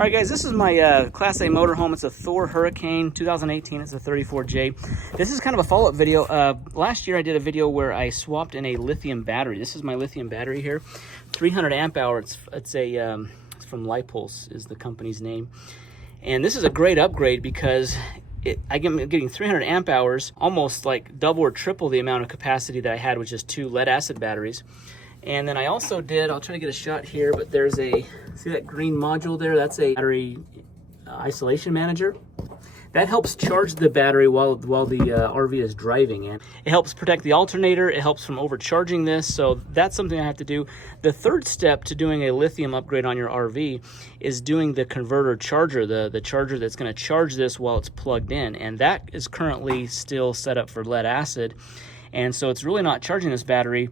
All right, guys, this is my Class A motorhome. It's a Thor Hurricane 2018. It's a 34J. This is kind of a follow-up video. Last year I did a video where I swapped in a lithium battery. This is my lithium battery here, 300 amp hour. It's from Lipulse is the company's name. And this is a great upgrade because I'm getting 300 amp hours, almost like double or triple the amount of capacity that I had with just two lead acid batteries. And then I also did, I'll try to get a shot here, but there's see that green module there? That's a battery isolation manager. That helps charge the battery while the RV is driving, and it helps protect the alternator. It helps from overcharging this, so that's something I have to do. The third step to doing a lithium upgrade on your RV is doing the converter charger, the charger that's going to charge this while it's plugged in, and that is currently still set up for lead acid, and so it's really not charging this battery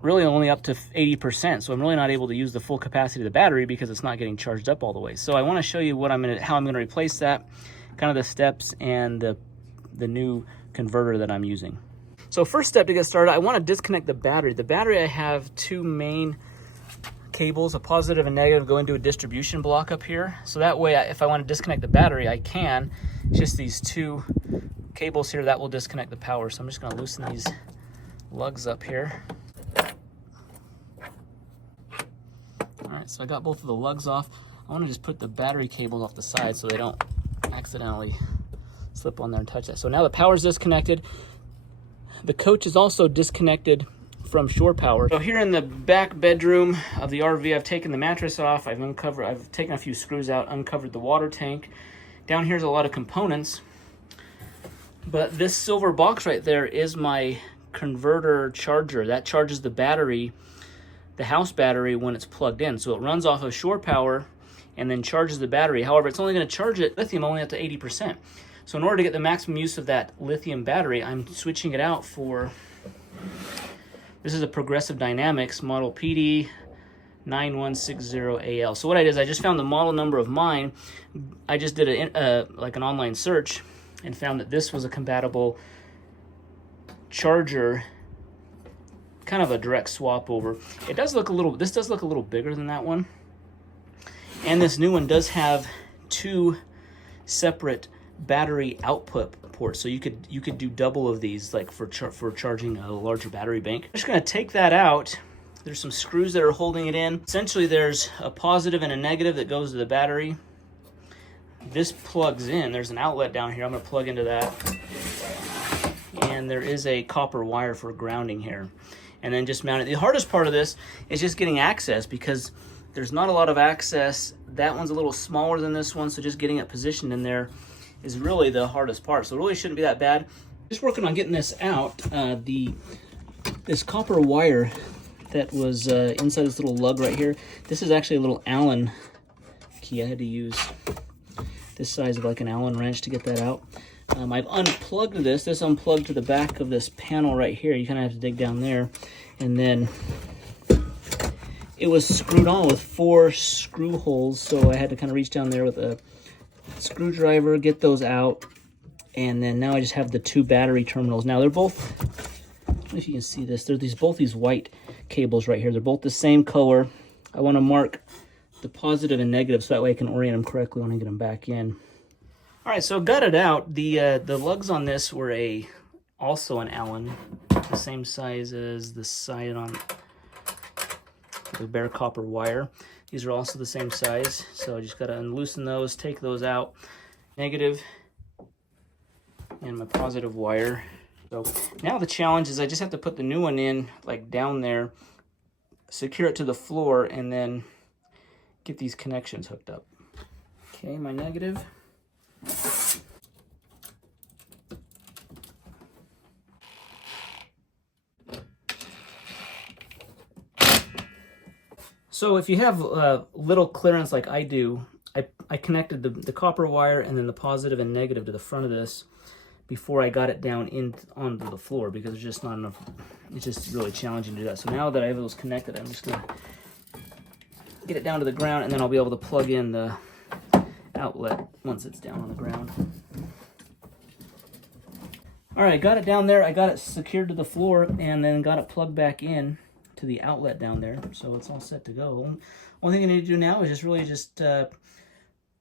really only up to 80%. So I'm really not able to use the full capacity of the battery because it's not getting charged up all the way. So I want to show you how I'm going to replace that, kind of the steps and the new converter that I'm using. So first step to get started, I want to disconnect the battery. The battery, I have two main cables, a positive and negative, go into a distribution block up here. So that way, if I want to disconnect the battery, I can. It's just these two cables here that will disconnect the power. So I'm just going to loosen these lugs up here. Alright, so I got both of the lugs off. I want to just put the battery cables off the side so they don't accidentally slip on there and touch that. So now the power's disconnected. The coach is also disconnected from shore power. So here in the back bedroom of the RV, I've taken the mattress off. I've taken a few screws out, uncovered the water tank. Down here's a lot of components. But this silver box right there is my converter charger. That charges the battery, the house battery, when it's plugged in. So it runs off of shore power and then charges the battery. However, it's only going to charge lithium only up to 80%. So in order to get the maximum use of that lithium battery, I'm switching it out for, this is a Progressive Dynamics model PD 9160AL. So what I did is I just found the model number of mine. I just did like an online search and found that this was a compatible charger, kind of a direct swap over. This does look a little bigger than that one. And this new one does have two separate battery output ports. So you could do double of these, like for charging a larger battery bank. I'm just gonna take that out. There's some screws that are holding it in. Essentially there's a positive and a negative that goes to the battery. This plugs in, there's an outlet down here. I'm gonna plug into that. And there is a copper wire for grounding here. And then just mount it. The hardest part of this is just getting access because there's not a lot of access. That one's a little smaller than this one, so just getting it positioned in there is really the hardest part. So it really shouldn't be that bad. Just working on getting this out. This copper wire that was inside this little lug right here, this is actually a little Allen key. I had to use this size of like an Allen wrench to get that out. I've unplugged this. This unplugged to the back of this panel right here. You kind of have to dig down there. And then it was screwed on with 4 screw holes, so I had to kind of reach down there with a screwdriver, get those out. And then now I just have the 2 battery terminals. Now they're both, I don't know if you can see this, they're both these white cables right here. They're both the same color. I want to mark the positive and negative so that way I can orient them correctly when I get them back in. All right, so got it out. The lugs on this were also an Allen, the same size as the side on the bare copper wire. These are also the same size, so I just got to unloosen those, take those out. Negative and my positive wire. So now the challenge is I just have to put the new one in, like down there, secure it to the floor, and then get these connections hooked up. Okay, my negative. So if you have little clearance like I do, I connected the copper wire and then the positive and negative to the front of this before I got it down onto the floor because there's just not enough. It's just really challenging to do that. So now that I have those connected, I'm just gonna get it down to the ground and then I'll be able to plug in the outlet once it's down on the ground. All right, got it down there. I got it secured to the floor and then got it plugged back in to the outlet down there. So it's all set to go. Only thing I need to do now is just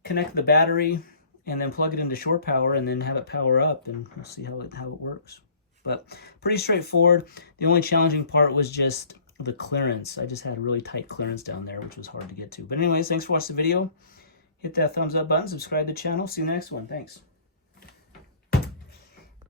connect the battery and then plug it into shore power and then have it power up, and we'll see how it works. But pretty straightforward. The only challenging part was just the clearance. I just had really tight clearance down there, which was hard to get to. But anyways, thanks for watching the video. Hit that thumbs up button, subscribe to the channel. See you in the next one. Thanks.